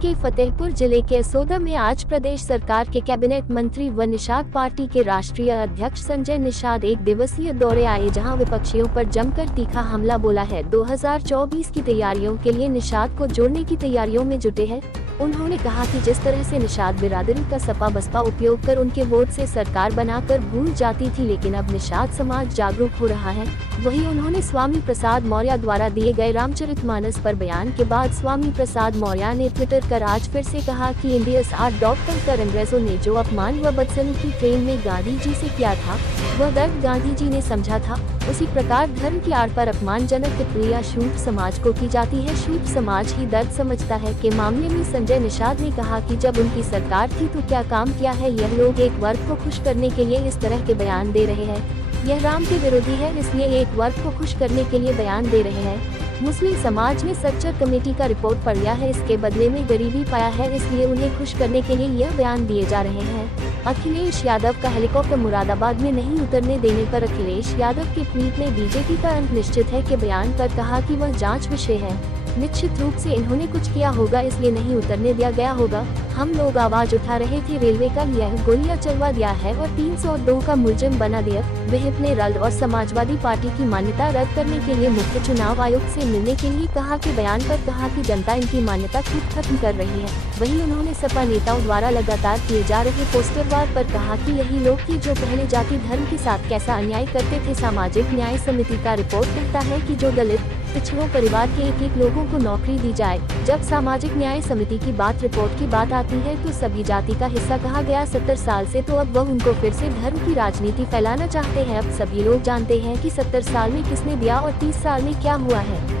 के फतेहपुर जिले के असोदा में आज प्रदेश सरकार के कैबिनेट मंत्री व निषाद पार्टी के राष्ट्रीय अध्यक्ष संजय निषाद एक दिवसीय दौरे आए, जहां विपक्षियों पर जमकर तीखा हमला बोला है। 2024 की तैयारियों के लिए निषाद को जोड़ने की तैयारियों में जुटे हैं। उन्होंने कहा कि जिस तरह से निषाद बिरादरी का सपा बसपा उपयोग कर उनके वोट से सरकार बनाकर भूल जाती थी, लेकिन अब निषाद समाज जागरूक हो रहा है। वहीं उन्होंने स्वामी प्रसाद मौर्य द्वारा दिए गए रामचरितमानस पर बयान के बाद स्वामी प्रसाद मौर्य ने ट्विटर कर आज फिर से कहा कि इंडियस आर्ट डॉक्टर कर अंग्रेजों ने जो अपमान व बदसलूकी ट्रेन में गांधी जी से किया था, वह दर्द गांधी जी ने समझा था। उसी प्रकार धर्म की आड़ पर अपमानजनक टिप्पणियां शूद्र समाज को की जाती है। शूद्र समाज ही दर्द समझता है के मामले में संजय निषाद ने कहा कि जब उनकी सरकार थी तो क्या काम किया है। यह लोग एक वर्ग को खुश करने के लिए इस तरह के बयान दे रहे हैं। यह राम के विरोधी है, इसलिए एक वर्ग को खुश करने के लिए बयान दे रहे हैं। मुस्लिम समाज ने सच्चर कमेटी का रिपोर्ट पढ़ लिया है, इसके बदले में गरीबी पाया है, इसलिए उन्हें खुश करने के लिए यह बयान दिए जा रहे हैं। अखिलेश यादव का हेलीकॉप्टर मुरादाबाद में नहीं उतरने देने पर अखिलेश यादव के ट्वीट में बीजेपी का अंत निश्चित है के बयान पर कहा कि वह जांच विषय है। निश्चित रूप से इन्होंने कुछ किया होगा, इसलिए नहीं उतरने दिया गया होगा। हम लोग आवाज उठा रहे थे, रेलवे का यह गोलियां चलवा दिया है और 302 का मुलजिम बना दिया। विहिप ने रल्द और समाजवादी पार्टी की मान्यता रद्द करने के लिए मुख्य चुनाव आयोग से मिलने के लिए कहा कि बयान पर कहा कि जनता इनकी मान्यता खुद खत्म कर रही है। वहीं उन्होंने सपा नेताओं द्वारा लगातार किए जा रहे पोस्टरवार पर कहा कि यही लोग थे जो पहले जाति धर्म के साथ कैसा अन्याय करते थे। सामाजिक न्याय समिति का रिपोर्ट कहता है कि जो दलित पिछड़ों परिवार के एक लोगों को नौकरी दी जाए। जब सामाजिक न्याय समिति की बात रिपोर्ट की बात आती है तो सभी जाति का हिस्सा कहा गया 70 साल से, तो अब वह उनको फिर से धर्म की राजनीति फैलाना चाहते हैं। अब सभी लोग जानते हैं कि 70 साल में किसने दिया और 30 साल में क्या हुआ है।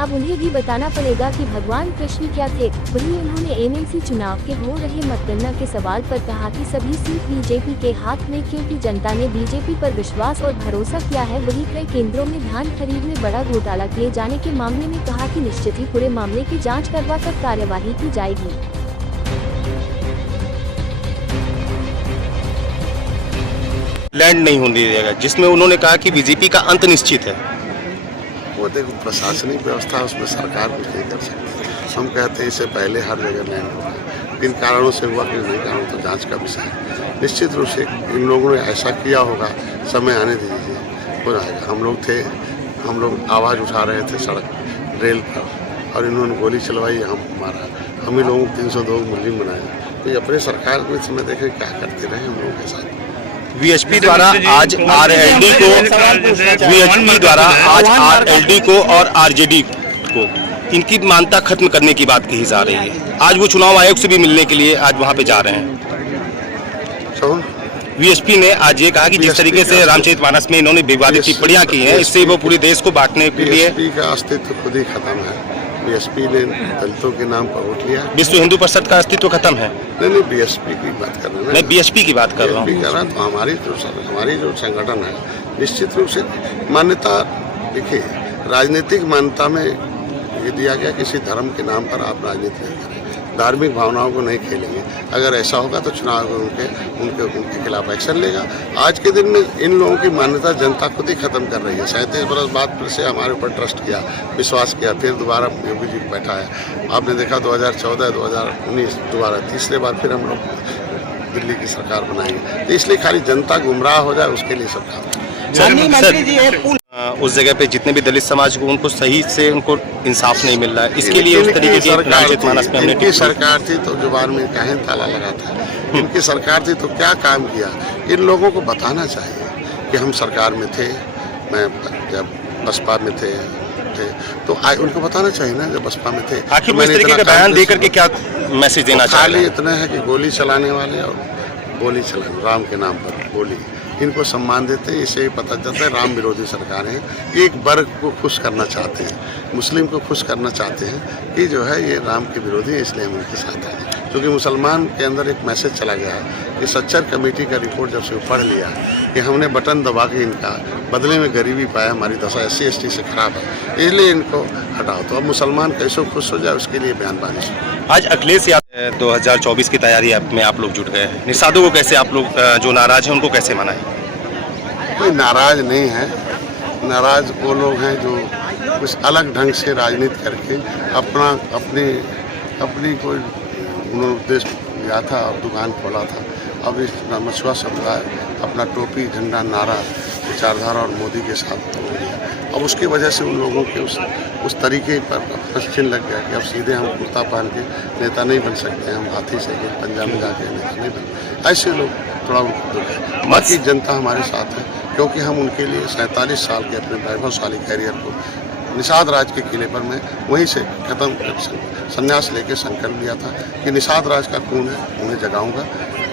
अब उन्हें भी बताना पड़ेगा कि भगवान कृष्ण क्या थे। वहीं उन्होंने एमएलसी चुनाव के हो रहे मतगणना के सवाल पर कहा कि सभी सीट बीजेपी के हाथ में, क्योंकि जनता ने बीजेपी पर विश्वास और भरोसा किया है। वहीं कई केंद्रों में धान खरीद में बड़ा घोटाला किए जाने के मामले में कहा कि निश्चित ही पूरे मामले की जांच करवाकर कार्यवाही की जाएगी। लैंड नहीं होने दिया गया, जिसमें उन्होंने कहा कि बीजेपी का अंत निश्चित है। वो देखो प्रशासनिक व्यवस्था, उसमें सरकार कुछ नहीं कर सकती। हम कहते हैं इससे पहले हर जगह लैंड हुआ, किन कारणों से हुआ किन नहीं कारणों तो जांच का विषय है। निश्चित रूप से इन लोगों ने ऐसा किया होगा, समय आने दीजिए, हो जाएगा। हम लोग आवाज़ उठा रहे थे सड़क रेल पर और इन्होंने गोली चलवाई, हम ही लोगों को 302 मुलजिम बनाए। तो ये अपने सरकार में समय देखें क्या करते रहे हम लोगों के साथ। वीएचपी द्वारा आज आरएलडी को और आरजेडी को इनकी मान्यता खत्म करने की बात कही जा रही है। आज वो चुनाव आयोग से भी मिलने के लिए आज वहां पे जा रहे हैं। वीएचपी ने आज ये कहा कि जिस तरीके से रामचरितमानस में इन्होंने विवादित टिप्पणियां की हैं, इससे वो पूरे देश को बांटने के लिए का अस्तित्व खुद ही खत्म है। बीएसपी ने दलितों के नाम पर वोट लिया। विश्व हिंदू परिषद का अस्तित्व खत्म है। नहीं, बीएसपी की बात कर रहे हैं। मैं बीएसपी की बात कर रहा हूँ। तो हमारी जो संगठन है निश्चित रूप से मान्यता, देखिए राजनीतिक मान्यता में ये दिया गया किसी धर्म के नाम पर आप राजनीति नहीं करें, धार्मिक भावनाओं को नहीं खेलेंगे। अगर ऐसा होगा तो चुनाव उनके खिलाफ एक्शन लेगा। आज के दिन में इन लोगों की मान्यता जनता खुद ही खत्म कर रही है। 37 बरस बाद फिर से हमारे ऊपर ट्रस्ट किया, विश्वास किया, फिर दोबारा योगी जी बैठा है। आपने देखा 2014, 2019 दोबारा तीसरे बार फिर हम लोग दिल्ली की सरकार बनाएंगे। तो इसलिए खाली जनता गुमराह हो जाए उसके लिए सब काम। उस जगह पे जितने भी दलित समाज को उनको सही से उनको इंसाफ नहीं मिल रहा है, इसके लिए उस तरीके की रामचरितमानस में हमने इनकी सरकार थी तो जुबान में कहीं ताला लगा था। इनकी सरकार थी तो क्या काम किया, इन लोगों को बताना चाहिए कि हम सरकार में थे। मैं जब बसपा में थे तो उनको बताना चाहिए ना, जब बसपा में थे। आखिर इस तरीके का बयान देकर के क्या मैसेज देना चाहिए? खाली इतना है कि गोली चलाने वाले और गोली चलाने राम के नाम पर गोली, इनको सम्मान देते हैं। इससे पता चलता है राम विरोधी सरकार है। एक वर्ग को खुश करना चाहते हैं, मुस्लिम को खुश करना चाहते हैं कि जो है ये राम के विरोधी है, इसलिए हम उनके साथ आए। क्योंकि मुसलमान के अंदर एक मैसेज चला गया है कि सच्चर कमेटी का रिपोर्ट जब से पढ़ लिया कि हमने बटन दबा के इनका बदले में गरीबी पाया, हमारी दशा SC ST से खराब है, इसलिए इनको हटाओ। तो अब मुसलमान कैसे खुश हो जाए उसके लिए बयानबाजी। आज अखिलेश यादव 2024 की तैयारी में आप लोग जुट गए हैं। निषादों को कैसे आप लोग जो नाराज हैं उनको कैसे मनाएं? कोई नाराज नहीं है। नाराज वो लोग हैं जो कुछ अलग ढंग से राजनीति करके अपनी अपनी कोई उन्होंने उद्देश्य लिया था और दुकान खोला था। अब इस मछुआ समुदाय अपना टोपी, झंडा, नारा, विचारधारा और मोदी के साथ हो गया। अब उसकी वजह से उन लोगों के उस तरीके पर प्रश्न लग गया कि अब सीधे हम कुर्ता पहन के नेता नहीं बन सकते, हम हाथी से पंजाब में जाके नेता नहीं बन। ऐसे लोग थोड़ा उनको दुख है। बाकी जनता हमारे साथ है, क्योंकि हम उनके लिए 47 साल के अपने वैभवशाली कैरियर को निषाद राज के किले पर मैं वहीं से खत्म संन्यास लेके संकल्प लिया था कि निषाद राज का खून है, उन्हें जगाऊंगा।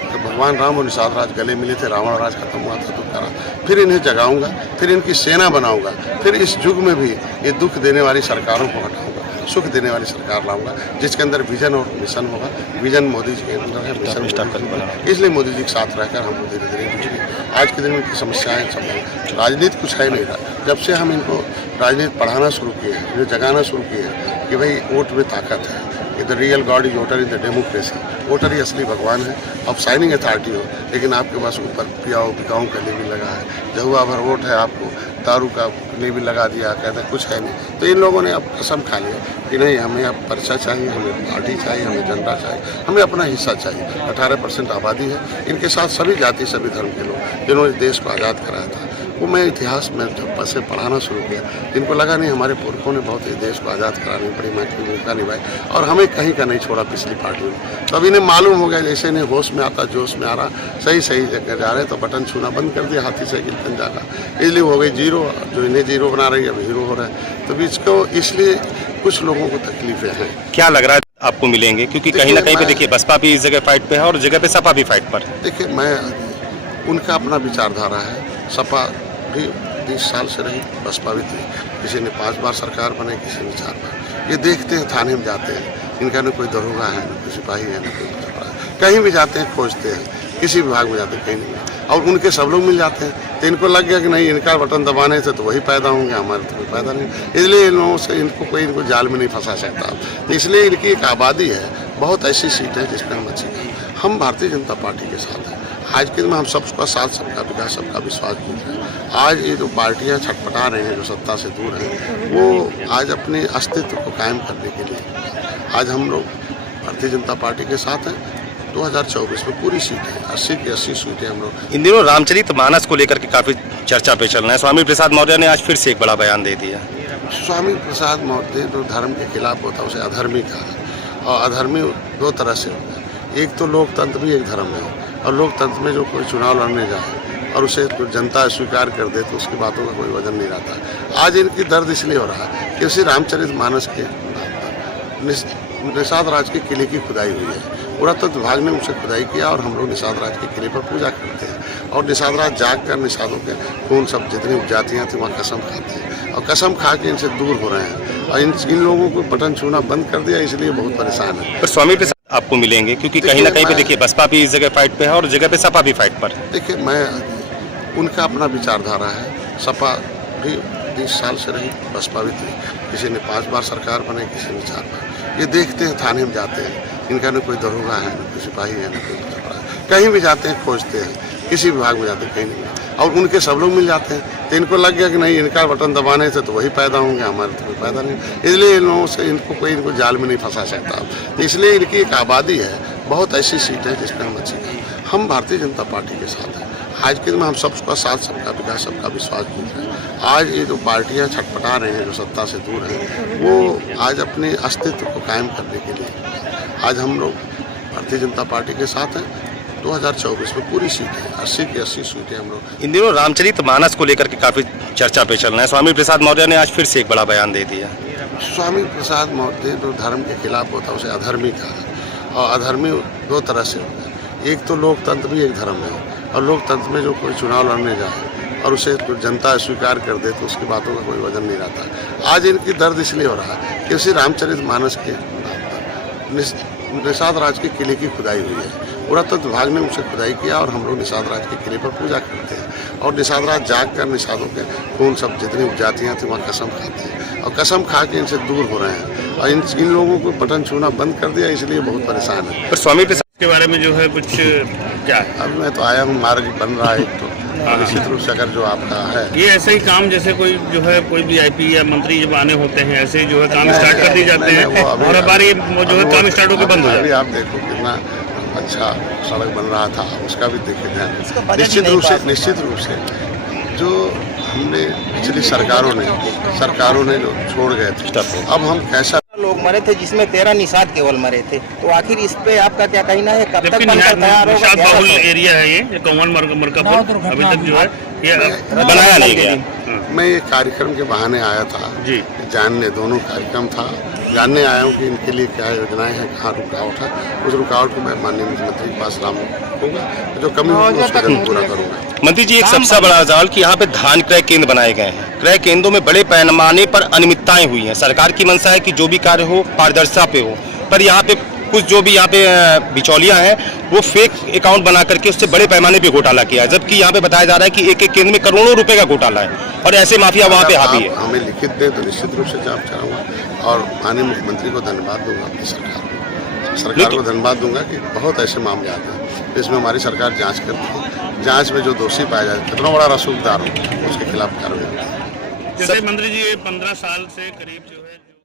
तो भगवान राम और निषाद राज गले मिले थे, रावण राज खत्म हुआ था तो करा, फिर इन्हें जगाऊंगा, फिर इनकी सेना बनाऊंगा, फिर इस युग में भी ये दुख देने वाली सरकारों को हटाऊंगा, सुख देने वाली सरकार लाऊंगा, जिसके अंदर विजन और मिशन होगा। विजन मोदी जी के अंदर है, मिशन इसलिए मोदी जी के साथ रहकर हम धीरे धीरे आज के दिन में समस्याएं सब राजनीति कुछ है नहीं रहा। जब से हम इनको राजनीति पढ़ाना शुरू किए हैं, जो जगाना शुरू किए हैं कि भाई वोट में ताकत है, the real god is voter in the democracy, voter ही असली भगवान है। अब साइनिंग अथॉरिटी हो, लेकिन आपके पास ऊपर पियाओ बिकाओं का लेबिल लगा है, जहुआ भर वोट है, आपको दारू का लेबिल लगा दिया, कहते हैं कुछ है नहीं। तो इन लोगों ने अब कसम खा लिया कि नहीं, हमें अब पर्चा चाहिए, हमें पार्टी चाहिए, हमें जनता चाहिए, हमें अपना हिस्सा चाहिए। 18% आबादी है, इनके साथ सभी जाति सभी धर्म के लोग जिन्होंने देश को आज़ाद कराया था। वो मैं इतिहास में जब से पढ़ाना शुरू किया, इनको लगा नहीं हमारे पुरखों ने बहुत ही देश को आज़ाद कराने में बड़ी महत्वपूर्ण भूमिका निभाई और हमें कहीं का नहीं छोड़ा पिछली पार्टी में। तो अब इन्हें मालूम हो गया, जैसे इन्हें होश में आता, जोश में आ रहा, सही जगह जा रहे, तो बटन छूना बंद कर दिया, हाथी से पंजा का, इसलिए हो गई जीरो। जो इन्हें जीरो बना रही है, अब हीरो हो रहा है। तो इसको इसलिए कुछ लोगों को तकलीफें हैं। क्या लग रहा है आपको मिलेंगे, क्योंकि कहीं ना कहीं पे देखिए बसपा भी इस जगह फाइट पे है और जगह पे सपा भी फाइट पर। देखिए, मैं उनका अपना विचारधारा है। सपा भी 30 साल से रही, बसपा भी थी, किसी ने 5 बार सरकार बनाई, किसी ने 4 बार। ये देखते हैं, थाने में जाते हैं, इनका न कोई दरोगा है, न कोई सिपाही है, न कोई कहीं भी जाते हैं खोजते हैं, किसी विभाग में जाते हैं कहीं नहीं, और उनके सब लोग मिल जाते हैं। तो इनको लग गया कि नहीं, इनका बटन दबाने से तो वही पैदा होंगे, हमारे तो कोई पैदा नहीं, इसलिए इन लोगों से इनको जाल में नहीं फंसा सकता। तो इसलिए इनकी एक आबादी है, बहुत ऐसी सीट है जिसमें हम अच्छी हैं। हम भारतीय जनता पार्टी के साथ हैं। आज के दिन में हम सबका साथ, सबका विकास, सबका विश्वास जीत रहे हैं। आज ये जो पार्टियां छटपटा रहे हैं, जो सत्ता से दूर हैं, वो आज अपने अस्तित्व को कायम करने के लिए आज हम लोग भारतीय जनता पार्टी के साथ हैं। 2024 में पूरी सीटें 80 की 80 सीटें हम लोग। इन दिनों रामचरितमानस को लेकर के काफ़ी चर्चा पे चल रहा है। स्वामी प्रसाद मौर्य ने आज फिर से एक बड़ा बयान दे दिया। स्वामी प्रसाद मौर्य जो धर्म के खिलाफ होता है उसे अधर्मी कहा, और अधर्मी 2 तरह से होता है। एक तो लोकतंत्र भी एक धर्म है, और लोकतंत्र में जो कोई चुनाव लड़ने जाए और उसे तो जनता स्वीकार कर दे तो उसकी बातों का कोई वजन नहीं रहता। आज इनकी दर्द इसलिए हो रहा है कि उसी रामचरितमानस के निषाद राज के किले की खुदाई हुई है। पुरातत्व विभाग ने उसे खुदाई किया और हम लोग निषाद राज के किले पर पूजा करते हैं, और निषाद राज जाग कर निषादों के खून सब जितनी उपजातियाँ थी वहाँ कसम खाते हैं, और कसम खा के इनसे दूर हो रहे हैं, और इन लोगों को बटन छूना बंद कर दिया, इसलिए बहुत परेशान है। पर स्वामी प्रसाद आपको मिलेंगे, क्योंकि कहीं ना कहीं पे देखिए बसपा भी इस जगह फाइट पे है और जगह पे सपा भी फाइट पर। देखिए, मैं उनका अपना विचारधारा है। सपा भी 30 साल से रही, बसपा भी थी, किसी ने 5 बार सरकार बनाई, किसी ने 4 बार। ये देखते हैं, थाने में जाते हैं, इनका न कोई दरोगा है, न कोई सिपाही है, न कोई कहीं भी जाते हैं खोजते हैं, किसी विभाग में जाते हैं कहीं नहीं, और उनके सब लोग मिल जाते हैं। तो इनको लग गया कि नहीं, इनका बटन दबाने से तो वही पैदा होंगे, हमारे तो कोई पैदा नहीं, इसलिए इन लोगों से इनको जाल में नहीं फंसा सकता। तो इसलिए इनकी एक आबादी है, बहुत ऐसी सीट है जिसमें हम अच्छी हैं। हम भारतीय जनता पार्टी के साथ हैं। आज के दिन में हम सबका साथ, सबका विकास, सबका विश्वास जीत रहे हैं। आज ये जो पार्टियां छटपटा रहे हैं, जो सत्ता से दूर हैं, वो आज अपने अस्तित्व को कायम करने के लिए आज हम लोग भारतीय जनता पार्टी के साथ हैं। 2024 में पूरी सीटें 80 की 80 सीटें हम लोग। इन दिनों रामचरितमानस को लेकर के काफ़ी चर्चा पे चल रहा है। स्वामी प्रसाद मौर्य ने आज फिर से एक बड़ा बयान दे दिया। स्वामी प्रसाद मौर्य जो धर्म के खिलाफ होता है उसे अधर्मी कहा, और अधर्मी 2 तरह से होता है। एक तो लोकतंत्र भी एक धर्म है, और लोकतंत्र में जो कोई चुनाव लड़ने जाए और उसे तो जनता स्वीकार कर दे तो उसकी बातों का कोई वजन नहीं रहता। आज इनकी दर्द इसलिए हो रहा है कि उसी रामचरितमानस के निषाद राज के किले की खुदाई हुई है। पुरातत्व विभाग ने उसे खुदाई किया और हम लोग निषाद राज के किले पर पूजा करते हैं, और निषाद राज जाग कर निषादों के खून सब जितनी उपजातियाँ थी वहाँ कसम खाते हैं, और कसम खा के इनसे दूर हो रहे हैं, और इन लोगों को बटन छूना बंद कर दिया, इसलिए बहुत परेशान है। पर स्वामी प्रसाद के बारे में जो है कुछ क्या है? अब मैं तो आया हूँ, मार्ग बन रहा है, एक तो निश्चित रूप से अगर जो आपका है ये ऐसे ही काम जैसे कोई जो है कोई वीआईपी या मंत्री जब आने होते हैं ऐसे जो है काम स्टार्ट कर दिए जाते हैं और अब बार ये जो है काम स्टार्ट होकर बंद हो जाता अभी आप देखो कितना अच्छा सड़क बन रहा था, उसका भी देखिए ध्यान। बजट ही नहीं पास निश्चित रूप से जो हमने पिछली सरकारों ने जो छोड़ गए थे, अब हम कैसा लोग मरे थे जिसमें 13 निषाद केवल मरे थे। तो आखिर इस पे आपका क्या कहना है, कब तक जबकि बनकर तैयार होगा? निषाद बाहुल एरिया है ये कौन मरकापुर अभी तक जो है ये बनाया नहीं गया। मैं ये कार्यक्रम के बहाने आया था जी जानने, दोनों कार्यक्रम था, जानने आया हूँ कि इनके लिए क्या योजनाएं हैं, कहाँ रुकावट है। उस रुकावट को मैं माननीय मुख्यमंत्री के पास रखूँगा, जो कमी होगी उसको जरूर पूरा करूँगा। मंत्री जी, एक सबसे बड़ा सवाल कि यहाँ पे धान क्रय केंद्र बनाए गए हैं, क्रय केंद्रों में बड़े पैमाने पर अनियमितताएं हुई हैं। सरकार की मंशा है कि जो भी कार्य हो पारदर्शिता पे हो, पर यहाँ पे कुछ जो भी यहाँ पे बिचौलियां हैं वो फेक अकाउंट बना करके उससे बड़े पैमाने पे घोटाला किया है, जबकि यहाँ पे बताया जा रहा है कि एक एक केंद्र में करोड़ों रुपए का घोटाला है और ऐसे माफिया वहाँ पे हावी है। हमें लिखित दें तो निश्चित रूप से जांच कराऊंगा और माननीय मुख्यमंत्री को धन्यवाद दूंगा, अपनी सरकार को धन्यवाद दूंगा कि बहुत ऐसे मामले आते हैं जिसमें हमारी सरकार जांच करती है, जांच में जो दोषी पाया जाए, कितना बड़ा रसूखदार हो, उसके खिलाफ कार्रवाई होती है। जैसे मंत्री जी 15 साल से करीब जो है